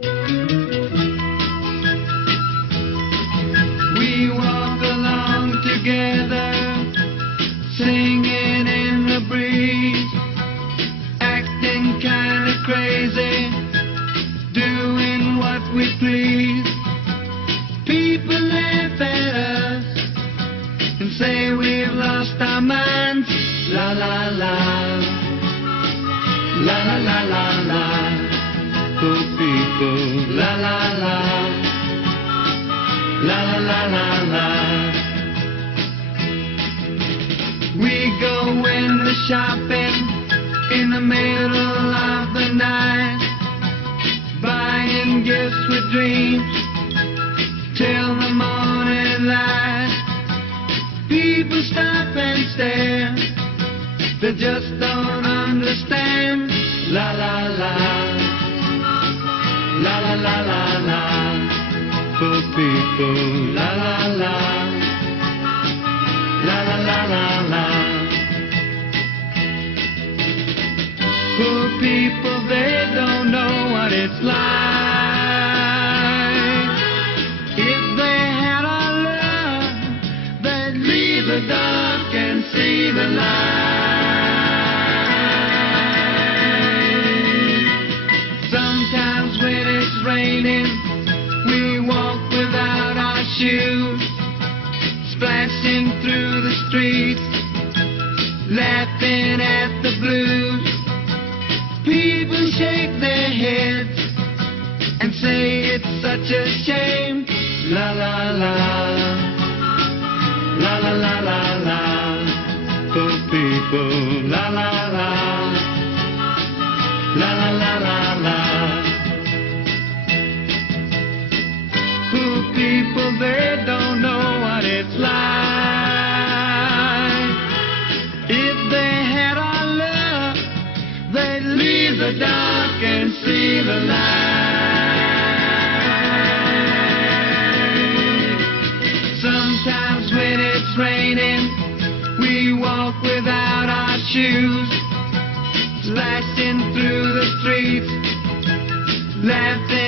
We walk along together, singing in the breeze, acting kind of crazy, doing what we please. People laugh at us and say we've lost our minds. La la la, la la la la la. Poor people, la la la, la la la la la. We go window shopping in the middle of the night, buying gifts with dreams till the morning light. People stop and stare, they just don't understand. La la la, la la la la la. Poor people, la la la, la la la la la. Poor people, they don't know what it's like. If they had our love, they'd leave the dark and see the light. Sometimes when it's raining, we walk without our shoes, splashing through the streets, laughing at the blues. People shake their heads and say it's such a shame. La la la, la la la la la. Poor people, la la la, la la la la la. Poor people, they don't know what it's like. If they had our love, they'd leave the dark and see the light. Sometimes when it's raining, we walk without our shoes, splashing through the streets, laughing